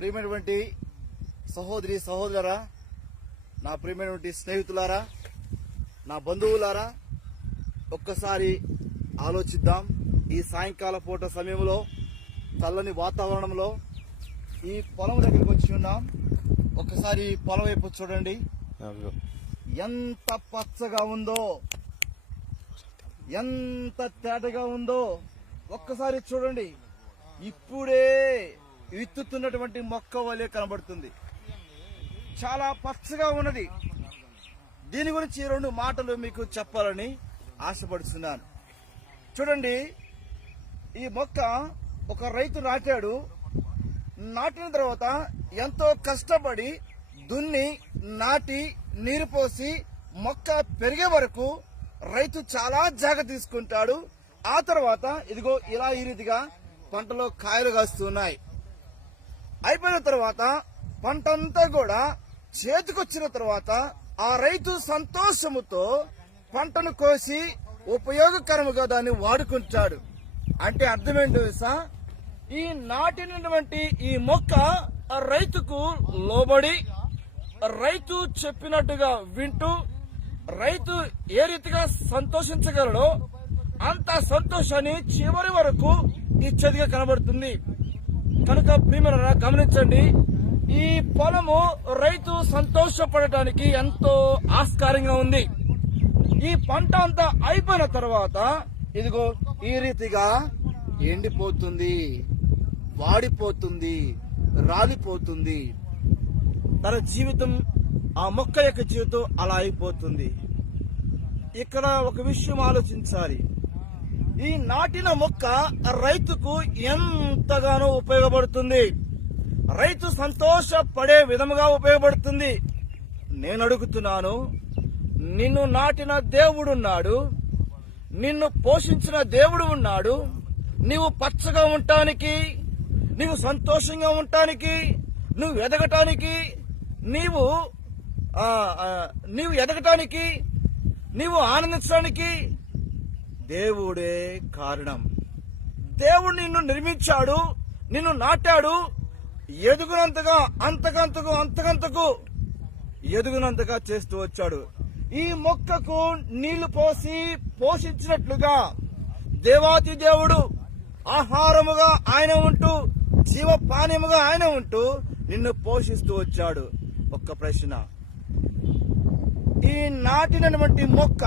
ప్రియమైనటువంటి సహోదరి సహోదరులారా, నా ప్రియమైనటువంటి స్నేహితులారా, నా బంధువులారా, ఒక్కసారి ఆలోచిద్దాం. ఈ సాయంకాల పూట సమయంలో చల్లని వాతావరణంలో ఈ పొలం దగ్గరికి వచ్చి ఉన్నాం. ఒక్కసారి పొలం వైపు చూడండి, ఎంత పచ్చగా ఉందో, ఎంత తేటగా ఉందో ఒక్కసారి చూడండి. ఇప్పుడే విత్తుతున్నటువంటి మొక్క వలె కనబడుతుంది. చాలా పచ్చగా ఉన్నది. దీని గురించి 2 మాటలు మీకు చెప్పాలని ఆశపడుతున్నాను. చూడండి, ఈ మొక్క ఒక రైతు నాటాడు. నాటిన తర్వాత ఎంతో కష్టపడి దున్ని నాటి నీరు పోసి మొక్క పెరిగే వరకు రైతు చాలా జాగ్రత్త తీసుకుంటాడు. ఆ తర్వాత ఇదిగో ఇలా ఈ రీతిగా పంటలో కాయలు కాస్తున్నాయి. అయిపోయిన తర్వాత పంట అంతా కూడా చేతికొచ్చిన తర్వాత ఆ రైతు సంతోషముతో పంటను కోసి ఉపయోగకరముగా దాన్ని వాడుకుంటాడు. అంటే అర్థమేంటో తెలుసా? ఈ నాటినటువంటి ఈ మొక్క రైతుకు లోబడి, రైతు చెప్పినట్టుగా వింటూ, రైతు ఏ రీతిగా సంతోషించగలడో అంత సంతోషాన్ని చివరి వరకు ఇచ్చేదిగా కనబడుతుంది. కనుక ప్రియమైన గమనించండి, ఈ పొలము రైతు సంతోషపడటానికి ఎంతో ఆస్కారంగా ఉంది. ఈ పంట అంతా అయిపోయిన తర్వాత ఇదిగో ఈ రీతిగా ఎండిపోతుంది, వాడిపోతుంది, రాలిపోతుంది. తన జీవితం, ఆ మొక్క యొక్క జీవితం అలా అయిపోతుంది. ఇక్కడ ఒక విషయం ఆలోచించాలి. ఈ నాటిన మొక్క రైతుకు ఎంతగానో ఉపయోగపడుతుంది. రైతు సంతోషపడే విధముగా ఉపయోగపడుతుంది. నేను అడుగుతున్నాను, నిన్ను నాటిన దేవుడున్నాడు, నిన్ను పోషించిన దేవుడు ఉన్నాడు. నీవు పచ్చగా ఉండటానికి, నీవు సంతోషంగా ఉండటానికి, నువ్వు ఎదగటానికి, నీవు ఎదగటానికి, నీవు ఆనందించడానికి దేవుడే కారణం. దేవుడు నిన్ను నిర్మించాడు, నిన్ను నాటాడు. ఎదుగునంతగా అంతకంతకు ఎదుగునంతగా చేస్తూ వచ్చాడు. ఈ మొక్కకు నీళ్లు పోసి పోషించినట్లుగా దేవాతి దేవుడు ఆహారముగా ఆయన ఉంటూ, జీవపానీయముగా ఆయన ఉంటూ నిన్ను పోషిస్తూ వచ్చాడు. ఒక్క ప్రశ్న, ఈ నాటినటువంటి మొక్క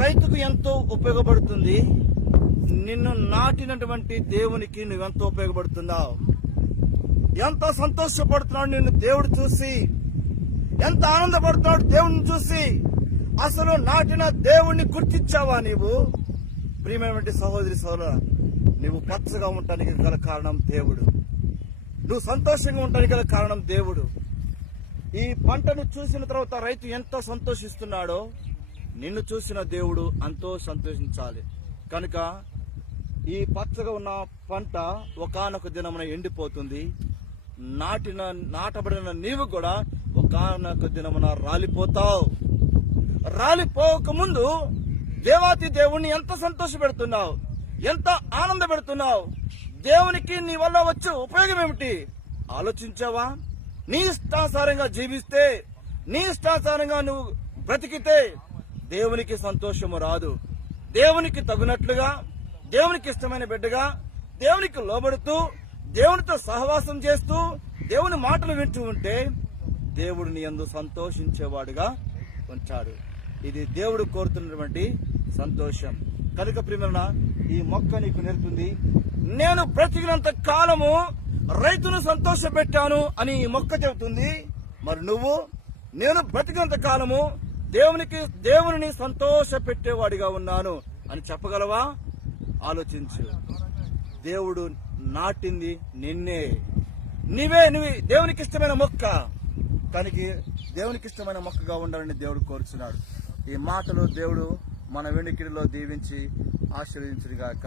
రైతుకు ఎంతో ఉపయోగపడుతుంది. నిన్ను నాటినటువంటి దేవునికి నువ్వెంతో ఉపయోగపడుతున్నావు. ఎంత సంతోషపడుతున్నాడు నిన్ను దేవుడు చూసి, ఎంత ఆనందపడుతున్నాడు దేవుడిని చూసి. అసలు నాటిన దేవుణ్ణి గుర్తించావా నీవు? ప్రియమైనటువంటి సహోదరి సోదరుడా, నువ్వు పచ్చగా ఉండటానికి గల కారణం దేవుడు. నువ్వు సంతోషంగా ఉండటానికి గల కారణం దేవుడు. ఈ పంటను చూసిన తర్వాత రైతు ఎంతో సంతోషిస్తున్నాడో, నిన్ను చూసిన దేవుడు అంతో సంతోషించాలి. కనుక ఈ పచ్చగా ఉన్న పంట ఒకానొక దినమున ఎండిపోతుంది. నాటబడిన నీవు కూడా ఒకానొక దినమున రాలిపోతావు. రాలిపోక ముందు దేవాతి దేవుణ్ణి ఎంత సంతోష పెడుతున్నావు, ఎంత ఆనంద పెడుతున్నావు. దేవునికి నీ వల్ల వచ్చే ఉపయోగం ఏమిటి ఆలోచించావా? నీ ఇష్టానుసారంగా జీవిస్తే, నీ ఇష్టానుసారంగా నువ్వు బ్రతికితే దేవునికి సంతోషము రాదు. దేవునికి తగినట్లుగా, దేవునికి ఇష్టమైన బిడ్డగా, దేవునికి లోబడుతూ, దేవునితో సహవాసం చేస్తూ, దేవుని మాటలు వింటూ ఉంటే దేవుడు నీ యందు సంతోషించేవాడుగా ఉంటాడు. ఇది దేవుడు కోరుతున్నటువంటి సంతోషం. కనుక ప్రియమైన ఈ మొక్క నీకు నేర్పుతుంది. నేను బ్రతికినంత కాలము రైతును సంతోష పెట్టాను అని ఈ మొక్క చెబుతుంది. మరి నువ్వు, నేను బ్రతికినంత కాలము దేవుని సంతోష పెట్టేవాడిగా ఉన్నాను అని చెప్పగలవా? ఆలోచించు. దేవుడు నాటింది నిన్నే. నువ్వు దేవునికి ఇష్టమైన మొక్క. కనుక దేవునికి ఇష్టమైన మొక్కగా ఉండాలని దేవుడు కోరుచున్నాడు. ఈ మాటలు దేవుడు మన వెనుకిడిలో దీవించి ఆశీర్వదించుగాక.